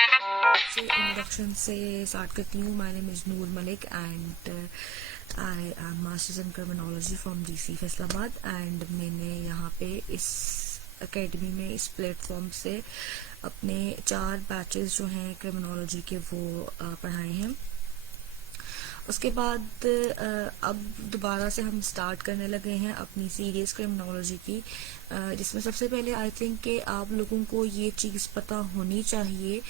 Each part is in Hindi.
से इंट्रोडक्शन से स्टार्ट करती हूँ. My name is Noor Malik and I am masters in criminology from DC Faisalabad. And मैंने यहाँ पे इस एकेडमी में, इस प्लेटफॉर्म से अपने 4 बैचेस जो हैं क्रिमिनोलॉजी के वो पढ़ाए हैं. उसके बाद अब दोबारा से हम स्टार्ट करने लगे हैं अपनी सीरीज क्रिमिनोलॉजी की, जिसमें सबसे पहले आई थिंक कि आप लोगों को ये चीज़ पता होनी चाहिए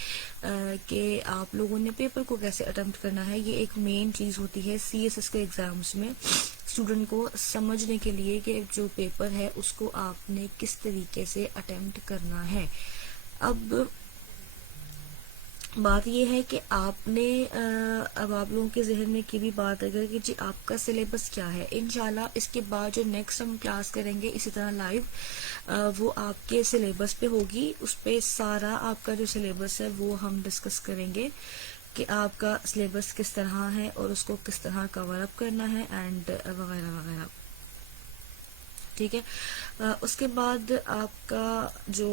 कि आप लोगों ने पेपर को कैसे अटेम्प्ट करना है. ये एक मेन चीज़ होती है सीएसएस के एग्ज़ाम्स में स्टूडेंट को समझने के लिए कि जो पेपर है उसको आपने किस तरीके से अटेम्प्ट करना है. अब बात यह है कि आपने अब आप लोगों के जहन में की भी बात अगर कि जी आपका सिलेबस क्या है. इंशाल्लाह इसके बाद जो नेक्स्ट हम क्लास करेंगे इसी तरह लाइव, वो आपके सिलेबस पे होगी. उस पे सारा आपका जो सिलेबस है वो हम डिस्कस करेंगे कि आपका सिलेबस किस तरह है और उसको किस तरह कवर अप करना है एंड वगैरह वगैरह. ठीक है. उसके बाद आपका जो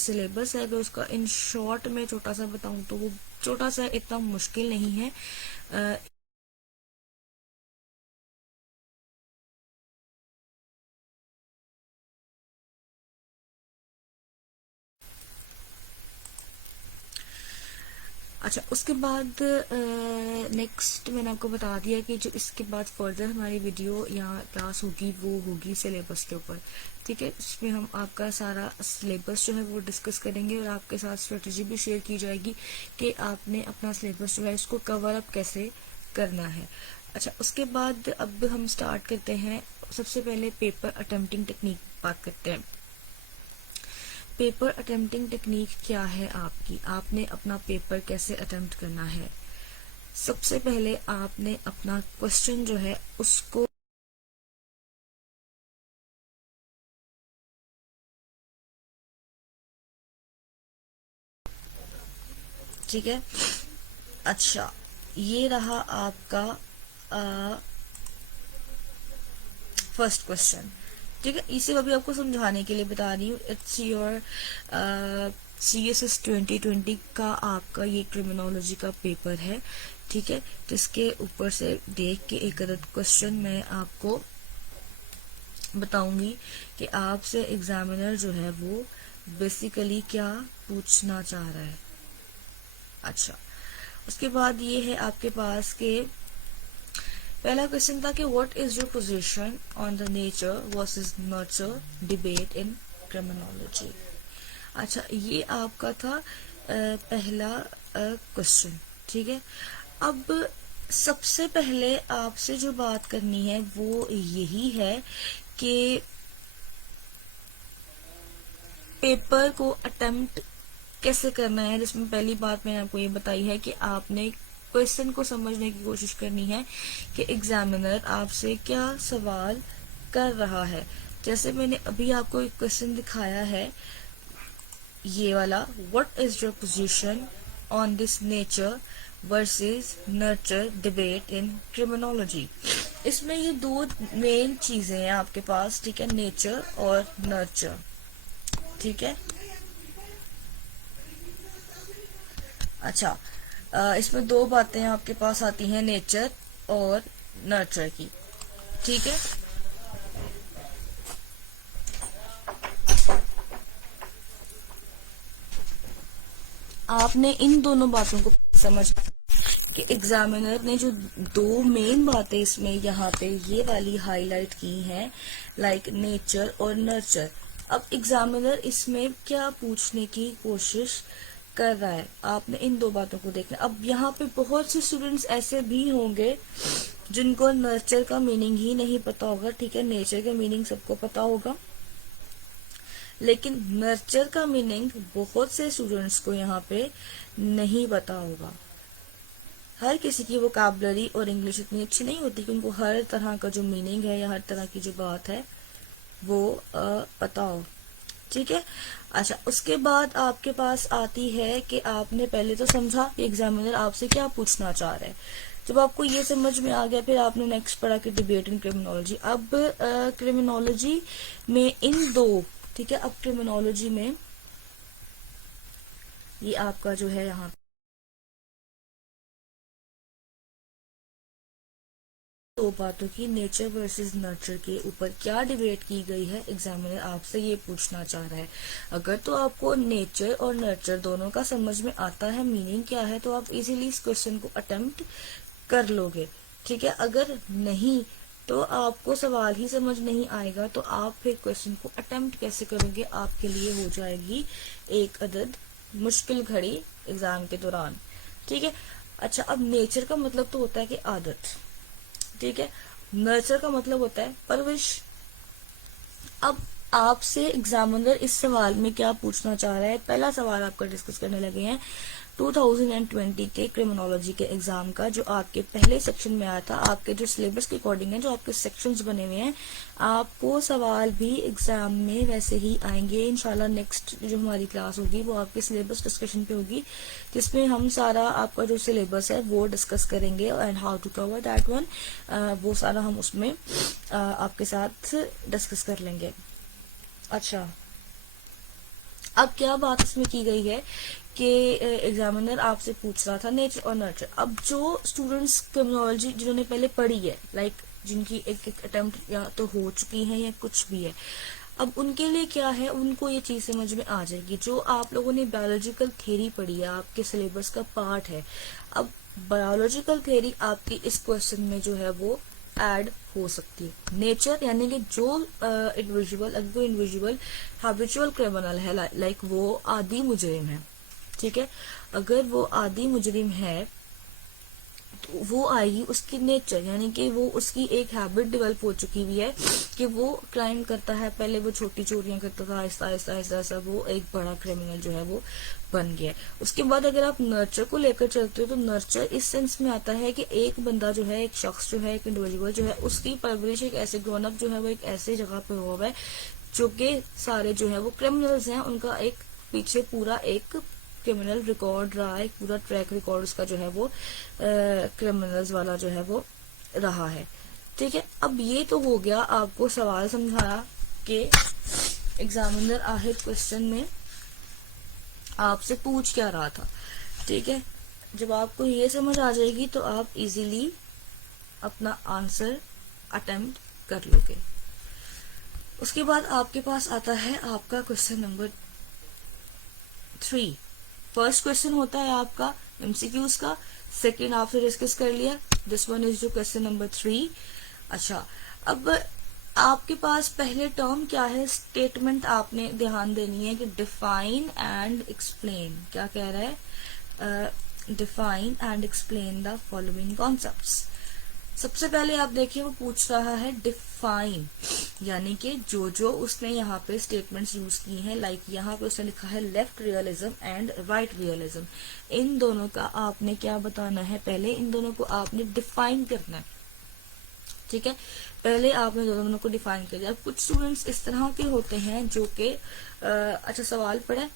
सिलेबस है अगर उसका इन शॉर्ट में छोटा सा बताऊं तो वो छोटा सा इतना मुश्किल नहीं है. अच्छा, उसके बाद नेक्स्ट मैंने आपको बता दिया कि जो इसके बाद फर्दर हमारी वीडियो या क्लास होगी वो होगी सिलेबस के ऊपर. ठीक है. इसमें हम आपका सारा सिलेबस जो है वो डिस्कस करेंगे और आपके साथ स्ट्रेटजी भी शेयर की जाएगी कि आपने अपना सिलेबस जो है इसको कवर अप कैसे करना है. अच्छा, उसके बाद अब हम स्टार्ट करते हैं. सबसे पहले पेपर अटेम्प्टिंग टेक्निक बात करते हैं. पेपर अटेम्प्टिंग टेक्निक क्या है आपकी, आपने अपना पेपर कैसे अटेम्प्ट करना है. सबसे पहले आपने अपना क्वेश्चन जो है उसको ठीक है. अच्छा, ये रहा आपका फर्स्ट क्वेश्चन. ठीक है. इसे अभी आपको समझाने के लिए बता रही हूँ. इट्स योर CSS 2020 का आपका ये क्रिमिनोलॉजी का पेपर है. ठीक है. जिसके ऊपर से देख के एक अदद क्वेश्चन मैं आपको बताऊंगी कि आपसे एग्जामिनर जो है वो बेसिकली क्या पूछना चाह रहा है. अच्छा, उसके बाद ये है आपके पास के पहला क्वेश्चन था कि what is your position on the nature versus nurture debate in criminology. अच्छा, ये आपका था पहला क्वेश्चन. ठीक है. अब सबसे पहले आपसे जो बात करनी है वो यही है कि पेपर को अटेम्प्ट कैसे करना है. जिसमें पहली बात मैंने आपको ये बताई है कि आपने क्वेश्चन को समझने की कोशिश करनी है कि एग्जामिनर आपसे क्या सवाल कर रहा है. जैसे मैंने अभी आपको एक क्वेश्चन दिखाया है ये वाला, what is your position on this nature versus nurture debate in criminology. इसमें ये 2 मेन चीजें हैं आपके पास. ठीक है. नेचर और नर्चर. ठीक है. अच्छा, इसमें 2 बातें आपके पास आती हैं नेचर और नर्चर की. ठीक है. आपने इन दोनों बातों को समझना कि एग्जामिनर ने जो 2 मेन बातें इसमें यहाँ पे ये वाली हाईलाइट की हैं, लाइक नेचर और नर्चर. अब एग्जामिनर इसमें क्या पूछने की कोशिश कर रहा है, आपने इन 2 बातों को देखना. अब यहाँ पे बहुत से स्टूडेंट्स ऐसे भी होंगे जिनको नर्चर का मीनिंग ही नहीं पता होगा. ठीक है. नेचर का मीनिंग सबको पता होगा, लेकिन नर्चर का मीनिंग बहुत से स्टूडेंट्स को यहाँ पे नहीं पता होगा. हर किसी की वोकैबुलरी और इंग्लिश इतनी अच्छी नहीं होती कि उनको हर तरह का जो मीनिंग है या हर तरह की जो बात है वो पता हो. ठीक है. अच्छा, उसके बाद आपके पास आती है कि आपने पहले तो समझा कि एग्जामिनर आपसे क्या पूछना चाह रहा है. जब आपको ये समझ में आ गया फिर आपने नेक्स्ट पढ़ा कि डिबेट इन क्रिमिनोलॉजी. अब क्रिमिनोलॉजी में इन 2, ठीक है, अब क्रिमिनोलॉजी में ये आपका जो है यहाँ दो बातों की नेचर वर्सेस नर्चर के ऊपर क्या डिबेट की गई है, एग्जामिनर आपसे ये पूछना चाह रहा है। अगर तो आपको नेचर और नर्चर दोनों का समझ में आता है मीनिंग क्या है, तो आप इजीली इस क्वेश्चन को अटेम्प्ट कर लोगे। ठीक है, अगर नहीं तो आपको सवाल ही समझ नहीं आएगा, तो आप फिर क्वेश्चन को अटेम्प्ट कैसे करोगे, आपके लिए हो जाएगी एक अदद मुश्किल घड़ी एग्जाम के दौरान। ठीक है। अच्छा, अब नेचर का मतलब तो होता है कि आदत। ठीक है। नर्चर का मतलब होता है परवरिश। अब आपसे एग्जामिनर इस सवाल में क्या पूछना चाह रहा है, पहला सवाल आपका डिस्कस करने लगे हैं 2020 के क्रिमिनोलॉजी के एग्जाम का, जो आपके पहले सेक्शन में आया था। आपके जो सिलेबस के अकॉर्डिंग है, जो आपके सेक्शंस बने हुए हैं, आपको सवाल भी एग्जाम में वैसे ही आएंगे इंशाल्लाह। नेक्स्ट जो हमारी क्लास होगी वो आपके सिलेबस डिस्कशन पे होगी, जिसमें हम सारा आपका जो सिलेबस है वो डिस्कस करेंगे and how to cover that one, वो सारा हम उसमें आपके साथ डिस्कस कर लेंगे। अच्छा, अब क्या बात इसमें की गई है कि एग्जामिनर आपसे पूछ रहा था नेचर और नर्चर। अब जो स्टूडेंट्स क्रिमिनोलॉजी जिन्होंने पहले पढ़ी है, लाइक जिनकी एक अटेम्प्ट या तो हो चुकी है या कुछ भी है, अब उनके लिए क्या है, उनको ये चीज समझ में आ जाएगी। जो आप लोगों ने बायोलॉजिकल थ्योरी पढ़ी है, आपके सिलेबस का पार्ट है, अब बायोलॉजिकल थ्योरी आपकी इस क्वेश्चन में जो है वो ऐड हो सकती है। नेचर यानी कि जो इंडिविजुअल, अगर कोई इंडिविजुअल हैबिचुअल क्रिमिनल है, लाइक वो आदी मुजरिम है, ठीक है, अगर वो आदी मुजरिम है तो वो आएगी उसकी नेचर, यानी कि वो उसकी एक हैबिट डेवलप हो चुकी हुई है कि वो क्राइम करता है। पहले वो छोटी चोरियां करता था, आहिस्ता आहिस्ता आहिस्ता आहिस्ता वो एक बड़ा क्रिमिनल जो है वो बन गया है। उसके बाद अगर आप नर्चर को लेकर चलते हो, तो नर्चर इस सेंस में आता है कि एक बंदा जो है, एक शख्स जो है, एक इंडिविजुअल जो है, उसकी परवरिश एक ऐसे ग्रोन अप जो है वो एक ऐसे जगह पे हुआ है, जो कि सारे जो है वो क्रिमिनल्स हैं, उनका एक पीछे पूरा एक क्रिमिनल रिकॉर्ड रहा है, पूरा ट्रैक रिकॉर्ड उसका जो है वो क्रिमिनल्स वाला जो है वो रहा है। ठीक है, अब ये तो हो गया, आपको सवाल समझाया कि एग्जामिनर आखिर क्वेश्चन में आपसे पूछ क्या रहा था। ठीक है, जब आपको ये समझ आ जाएगी तो आप इजीली अपना आंसर अटेम्प्ट कर लोगे। उसके बाद आपके पास आता है आपका क्वेश्चन नंबर 3। फर्स्ट क्वेश्चन होता है आपका एमसीक्यूज का, सेकंड आपसे डिस्कस कर लिया, दिस वन इज जो क्वेश्चन नंबर 3। अच्छा, अब आपके पास पहले टर्म क्या है, स्टेटमेंट आपने ध्यान देनी है कि डिफाइन एंड एक्सप्लेन। क्या कह रहा है, define and explain the following concepts. सबसे पहले आप देखिए वो पूछ रहा है डिफाइन, यानी कि जो उसने यहाँ पे स्टेटमेंट्स यूज की हैं, लाइक यहाँ पे उसने लिखा है left realism and right realism. इन दोनों का आपने क्या बताना है, पहले इन दोनों को आपने डिफाइन करना है। ठीक है, पहले आपने दोनों को डिफाइन कर दिया। कुछ स्टूडेंट्स इस तरह के होते हैं जो कि अच्छा सवाल पढ़े,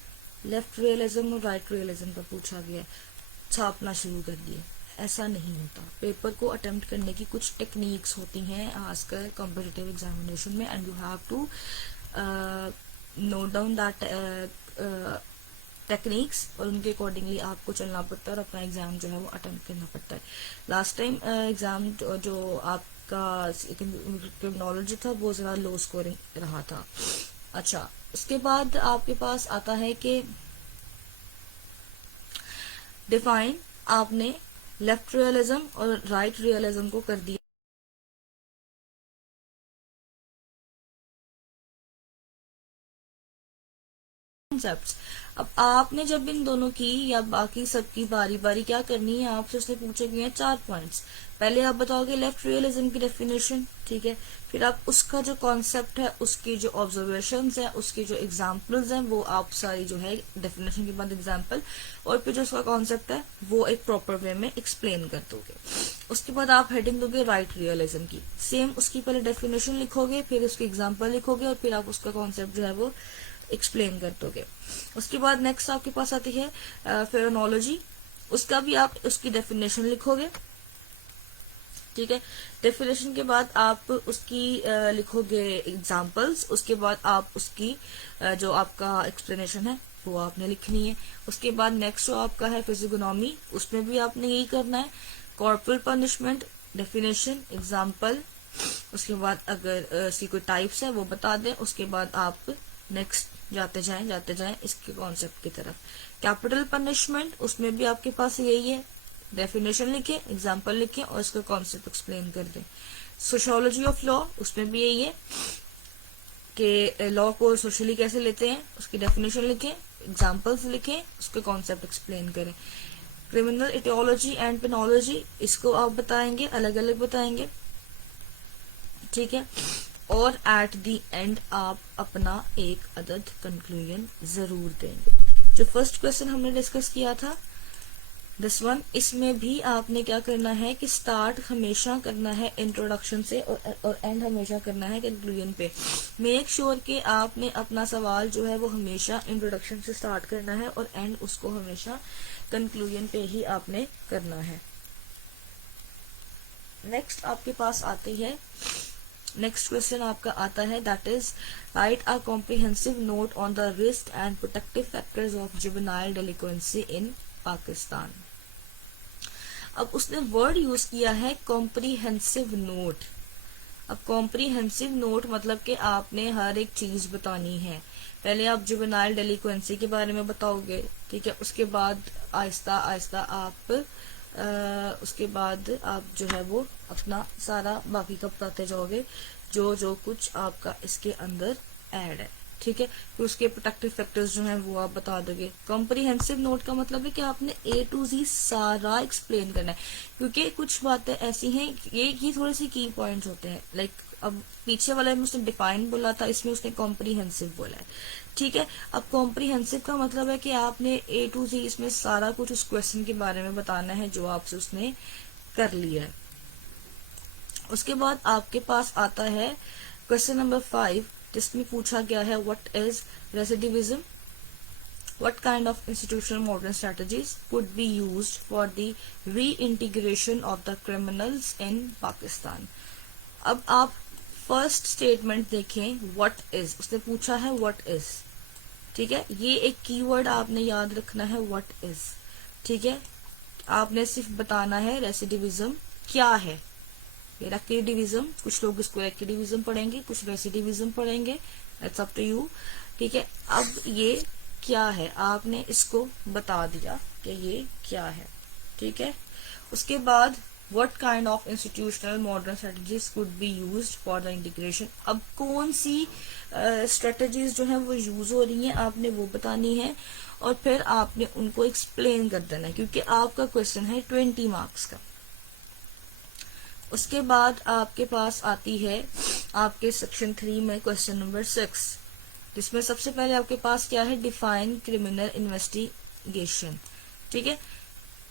लेफ्ट रियलिज्म और राइट रियलिज्म का पूछा गया, छापना शुरू कर दिए। ऐसा नहीं होता। पेपर को अटेम्प्ट करने की कुछ टेक्निक्स होती हैं आजकल कॉम्पिटिटिव एग्जामिनेशन में, and you have to note down that techniques, और उनके अकॉर्डिंगली आपको चलना पड़ता है और अपना एग्जाम जो है वो अटेम्प्ट करना पड़ता है। लास्ट टाइम एग्जाम जो आपका क्रिमिनोलॉजी था वो जरा लो स्कोरिंग रहा था। अच्छा, उसके बाद आपके पास आता है कि डिफाइन आपने लेफ्ट रियलिज्म और राइट रियलिज्म को कर दिया कॉन्सेप्ट्स। अब आपने जब इन दोनों की या बाकी सबकी बारी बारी क्या करनी है, आपसे उसने पूछे गए हैं 4 पॉइंट्स। पहले आप बताओगे लेफ्ट रियलिज्म की डेफिनेशन, ठीक है, फिर आप उसका जो कॉन्सेप्ट है, उसकी जो ऑब्जर्वेशंस है, उसके जो एग्जांपल्स हैं, वो आप सारी जो है डेफिनेशन के बाद एग्जांपल, और फिर जो उसका कॉन्सेप्ट है वो एक प्रॉपर वे में एक्सप्लेन कर दोगे। उसके बाद आप हेडिंग दोगे राइट रियलिज्म की, सेम उसकी पहले डेफिनेशन लिखोगे, फिर उसकी एग्जाम्पल लिखोगे, और फिर आप उसका कॉन्सेप्ट जो है वो एक्सप्लेन कर दोगे। उसके बाद नेक्स्ट आपके पास आती है फेरोनोलॉजी, उसका भी आप उसकी डेफिनेशन लिखोगे। ठीक है, डेफिनेशन के बाद आप उसकी लिखोगे एग्जांपल्स, उसके बाद आप उसकी जो आपका एक्सप्लेनेशन है वो आपने लिखनी है। उसके बाद नेक्स्ट जो आपका है फिजियोनॉमी, उसमें भी आपने यही करना है। कॉर्पोरल पनिशमेंट, डेफिनेशन, एग्जाम्पल, उसके बाद अगर इसकी कोई टाइप्स है वो बता दें। उसके बाद आप नेक्स्ट जाते जाएं इसके कॉन्सेप्ट की तरफ। कैपिटल पनिशमेंट, उसमें भी आपके पास यही है, डेफिनेशन लिखें, एग्जाम्पल लिखें और इसका कॉन्सेप्ट एक्सप्लेन कर दें। सोशियोलॉजी ऑफ लॉ, उसमें भी यही है कि लॉ को सोशली कैसे लेते हैं, उसकी डेफिनेशन लिखें, एग्जाम्पल्स लिखें, उसके कॉन्सेप्ट एक्सप्लेन करें। क्रिमिनल इटियोलॉजी एंड पेनोलॉजी, इसको आप बताएंगे, अलग अलग बताएंगे, ठीक है। और एट दी एंड आप अपना एक अदद कंक्लूजन जरूर देंगे। जो फर्स्ट क्वेश्चन हमने डिस्कस किया था दिस वन, इसमें भी आपने क्या करना है कि स्टार्ट हमेशा करना है इंट्रोडक्शन से और एंड हमेशा करना है कंक्लूजन पे। मेक श्योर कि आपने अपना सवाल जो है वो हमेशा इंट्रोडक्शन से स्टार्ट करना है और एंड उसको हमेशा कंक्लूजन पे ही आपने करना है। नेक्स्ट आपके पास आती है, नेक्स्ट क्वेश्चन आपका आता है that is right a comprehensive note on the risk and protective factors of juvenile delinquency in Pakistan. अब उसने वर्ड यूज किया है कॉम्प्रिहेंसिव नोट। अब कॉम्प्रिहेंसिव नोट मतलब कि आपने हर एक चीज बतानी है। पहले आप जुवेनाइल डेलिक्वेंसी के बारे में बताओगे, ठीक है, उसके बाद आहिस्ता आहिस्ता आप उसके बाद आप जो है वो अपना सारा बाकी का बताते जाओगे, जो जो कुछ आपका इसके अंदर ऐड है, ठीक है। फिर उसके प्रोटेक्टिव फैक्टर्स जो हैं वो आप बता दोगे। कॉम्प्रिहेंसिव नोट का मतलब है कि आपने ए टू जी सारा एक्सप्लेन करना है, क्योंकि कुछ बातें ऐसी हैं, ये थोड़े से की पॉइंट्स होते हैं। लाइक अब पीछे वाले में उसने डिफाइन बोला था, इसमें उसने कॉम्प्रिहेंसिव बोला है, ठीक है। अब कॉम्प्रिहेंसिव का मतलब है कि आपने ए टू जी इसमें सारा कुछ उस क्वेश्चन के बारे में बताना है जो आपसे उसने कर लिया है। उसके बाद आपके पास आता है क्वेश्चन नंबर 5, जिसमें पूछा गया है what is recidivism, what kind of institutional modern strategies could be used for the reintegration of the criminals in Pakistan। अब आप फर्स्ट स्टेटमेंट देखें, व्हाट इज, उसने पूछा है व्हाट इज, ठीक है। ये एक कीवर्ड आपने याद रखना है, व्हाट इज, ठीक है। आपने सिर्फ बताना है रेसिडिविज्म क्या है। रेसिडिविज्म, कुछ लोग इसको रेसिडिविज्म पढ़ेंगे, कुछ रेसिडिविज्म पढ़ेंगे, इट्स अप टू यू, ठीक है। अब ये क्या है आपने इसको बता दिया कि ये क्या है, ठीक है। उसके बाद what kind of institutional modern strategies could be used for the integration। अब कौन सी स्ट्रेटजीज जो है वो यूज हो रही हैं आपने वो बतानी है और फिर आपने उनको एक्सप्लेन कर देना है, क्योंकि आपका क्वेश्चन है 20 मार्क्स का। उसके बाद आपके पास आती है आपके सेक्शन 3 में क्वेश्चन नंबर 6, जिसमें सबसे पहले आपके पास क्या है, डिफाइन क्रिमिनल इन्वेस्टिगेशन, ठीक है।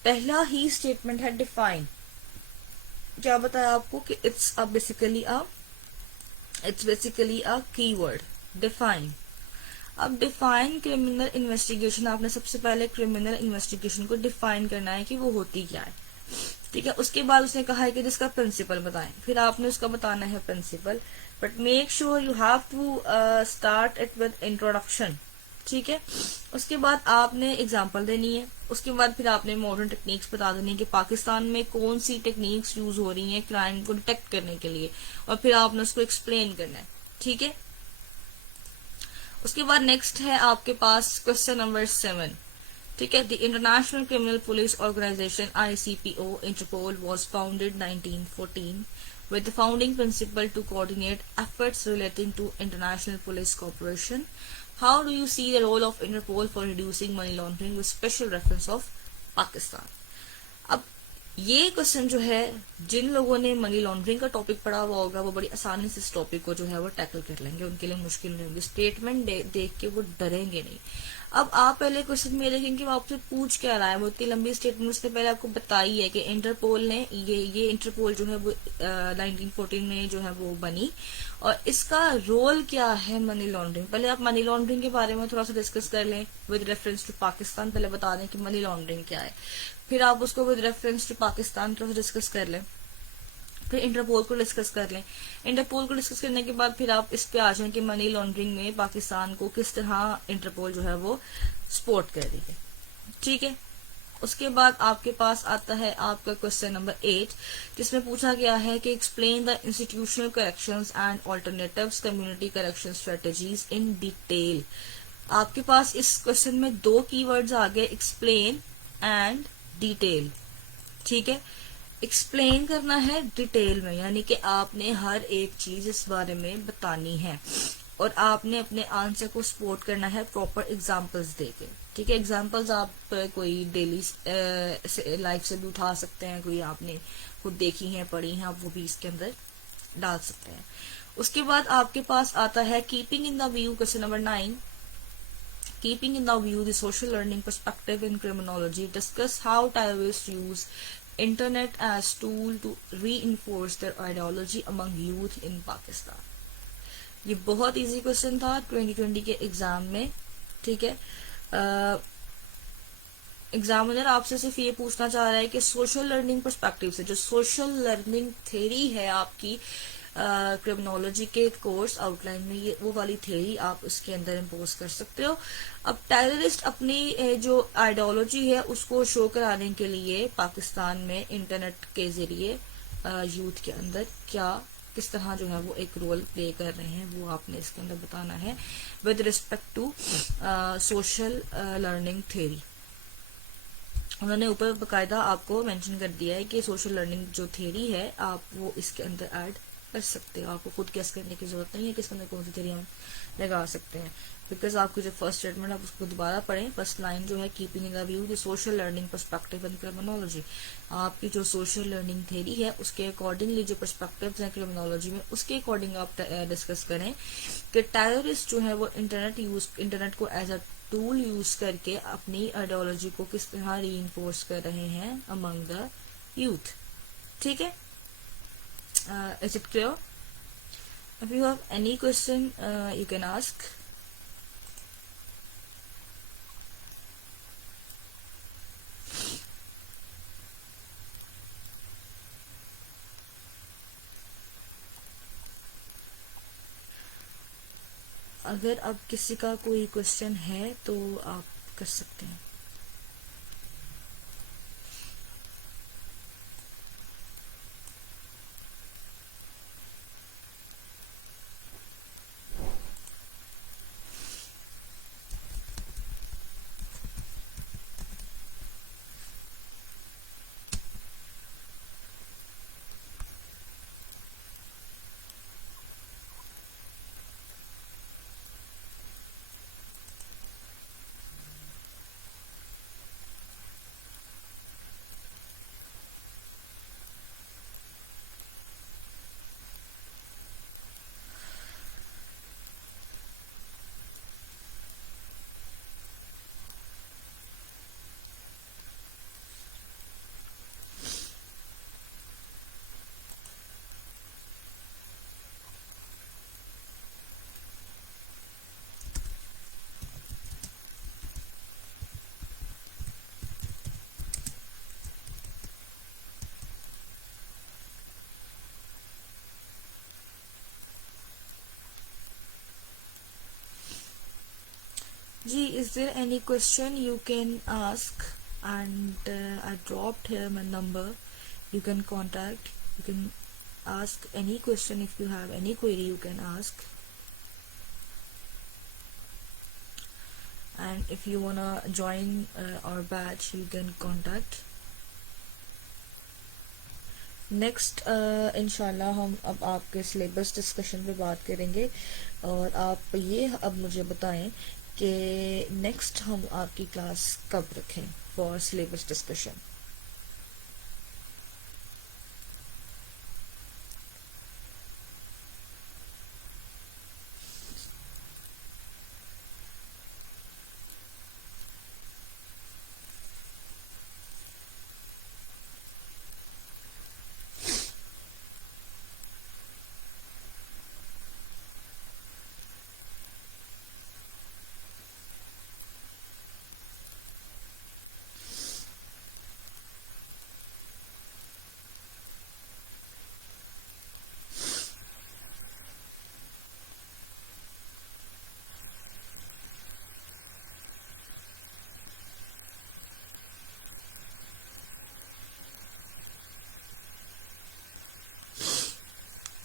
पहला ही स्टेटमेंट है डिफाइन। क्या बताया आपको कि it's basically a keyword, define. अब डिफाइन क्रिमिनल इन्वेस्टिगेशन, आपने सबसे पहले क्रिमिनल इन्वेस्टिगेशन को डिफाइन करना है कि वो होती क्या है, ठीक है। उसके बाद उसने कहा है कि जिसका प्रिंसिपल बताएं, फिर आपने उसका बताना है principle, but make sure you have to start it with introduction, ठीक है। उसके बाद आपने एग्जांपल देनी है, उसके बाद फिर आपने मॉडर्न टेक्निक्स बता देनी है कि पाकिस्तान में कौन सी टेक्निक्स यूज हो रही हैं क्राइम को डिटेक्ट करने के लिए, और फिर आपने उसको एक्सप्लेन करना है, ठीक है। उसके बाद नेक्स्ट है आपके पास क्वेश्चन नंबर 7, ठीक है। The international criminal police organisation ICPO Interpol was founded 1914 with the founding principle to coordinate efforts relating to international police cooperation. How do you see the role of Interpol for reducing money laundering with special reference of Pakistan? अब ये क्वेश्चन जो है, जिन लोगों ने मनी लॉन्ड्रिंग का टॉपिक पढ़ा हुआ होगा वो बड़ी आसानी से इस टॉपिक को जो है वो टैकल कर लेंगे, उनके लिए मुश्किल नहीं होगी। स्टेटमेंट देख के वो डरेंगे नहीं। अब आप पहले क्वेश्चन में देखेंगे वो आपसे पूछ क्या रहा है, वो इतनी लंबी स्टेटमेंट उसने पहले आपको बताई है कि इंटरपोल ने ये इंटरपोल जो है वो 1914 में जो है वो बनी और इसका रोल क्या है मनी लॉन्ड्रिंग। पहले आप मनी लॉन्ड्रिंग के बारे में थोड़ा सा डिस्कस कर लें विद रेफरेंस टू पाकिस्तान, पहले बता दें कि मनी लॉन्ड्रिंग क्या है, फिर आप उसको विद रेफरेंस टू पाकिस्तान थोड़ा सा डिस्कस कर लें। फिर इंटरपोल को डिस्कस कर लें। इंटरपोल को डिस्कस करने के बाद फिर आप इस पे आ जाएं कि मनी लॉन्ड्रिंग में पाकिस्तान को किस तरह इंटरपोल जो है वो सपोर्ट कर रही है। ठीक है, उसके बाद आपके पास आता है आपका क्वेश्चन नंबर 8, जिसमें पूछा गया है कि explain the institutional corrections and alternatives community correction strategies in detail. आपके पास इस क्वेश्चन में दो कीवर्ड्स आ गए, एक्सप्लेन एंड डिटेल। ठीक है, एक्सप्लेन करना है डिटेल में, यानी कि आपने हर एक चीज इस बारे में बतानी है और आपने अपने आंसर को सपोर्ट करना है प्रॉपर एग्जांपल्स देके। ठीक है, एग्जांपल्स आप कोई डेली लाइफ से भी उठा सकते हैं, कोई आपने खुद देखी हैं पढ़ी हैं, आप वो भी इसके अंदर डाल सकते हैं। उसके बाद आपके पास आता है keeping in the view, question number 9, keeping in the view the social learning perspective in criminology, discuss how terrorists use internet as tool to reinforce their ideology among youth in Pakistan। ये बहुत इजी क्वेश्चन था 2020 के एग्जाम में। ठीक है, एग्जामिनर आपसे सिर्फ ये पूछना चाह रहा है कि सोशल लर्निंग पर्सपेक्टिव से जो सोशल लर्निंग थ्योरी है आपकी क्रिमिनोलॉजी के कोर्स आउटलाइन में, ये वो वाली थ्योरी आप उसके अंदर इम्पोज कर सकते हो। अब टेररिस्ट अपनी जो आइडियोलॉजी है उसको शो कराने के लिए पाकिस्तान में इंटरनेट के जरिए यूथ के अंदर किस तरह जो है वो एक रोल प्ले कर रहे हैं, वो आपने इसके अंदर बताना है with respect to social learning theory. उन्होंने ऊपर बकायदा आपको मेंशन कर दिया है कि सोशल लर्निंग जो थ्योरी है आप वो इसके अंदर ऐड कर सकते हो। आपको खुद गेस करने की जरूरत नहीं है कि इसके अंदर कौन सी थ्योरी हम लगा सकते हैं, बिकॉज आपकी जो फर्स्ट स्टेटमेंट आप उसको दोबारा पढ़ें। फर्स्ट लाइन जो है keeping in the view the social learning perspective and criminology, आपकी जो सोशल लर्निंग थ्योरी है उसके अकॉर्डिंगली जो पर्सपेक्टिव्स हैं क्रिमिनोलॉजी में उसके अकॉर्डिंग आप डिस्कस करें कि टेररिस्ट जो है वो इंटरनेट को एज अ टूल यूज करके अपनी आइडियोलॉजी को किस तरह रीइंफोर्स कर रहे हैं अमंग द यूथ। ठीक है, is it clear? If you have any question you can ask. अगर अब किसी का कोई क्वेश्चन है तो आप कर सकते हैं। जी, is there any question you can ask? And I dropped here my number. You can contact. You can ask any question. If you have any query you can ask. And if you wanna join our batch you can contact. Next इंशाल्लाह हम अब आपके सिलेबस डिस्कशन पे बात करेंगे और आप ये अब मुझे बताएं कि नेक्स्ट हम आपकी क्लास कब रखें for syllabus discussion.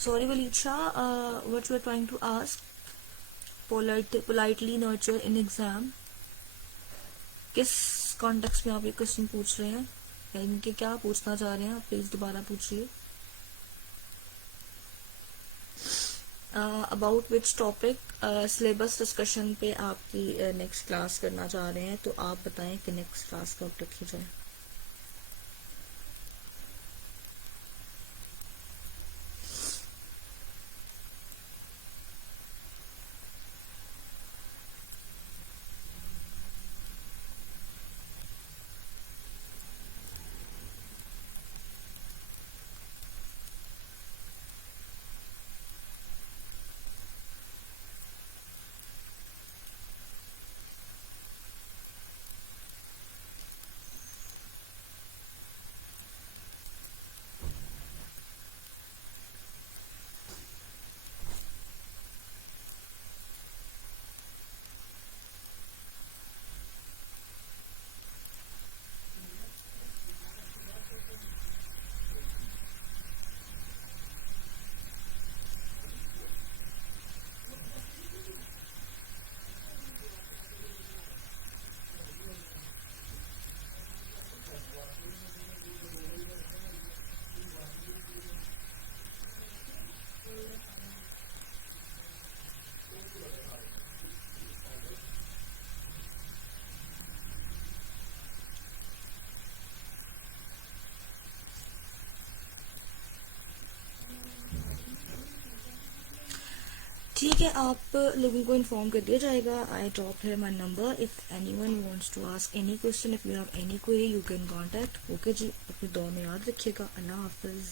Sorry, Waleed Shah, what you are trying to ask? Politely nurture in exam. किस कॉन्टेक्स्ट में आप ये क्वेश्चन पूछ रहे हैं, या इनके क्या पूछना चाह रहे हैं आप प्लीज दोबारा पूछिए. About which topic, syllabus discussion पे आपकी नेक्स्ट क्लास करना चाह रहे हैं, तो आप बताएं कि नेक्स्ट क्लास कब रखी जाए. ठीक है, आप लोगों को इन्फॉर्म कर दिया जाएगा. I drop here my number. If anyone wants to ask any question, if you have any query, you can contact. Okay जी, अपनी दुआ में याद रखिएगा. अल्लाह हाफिज.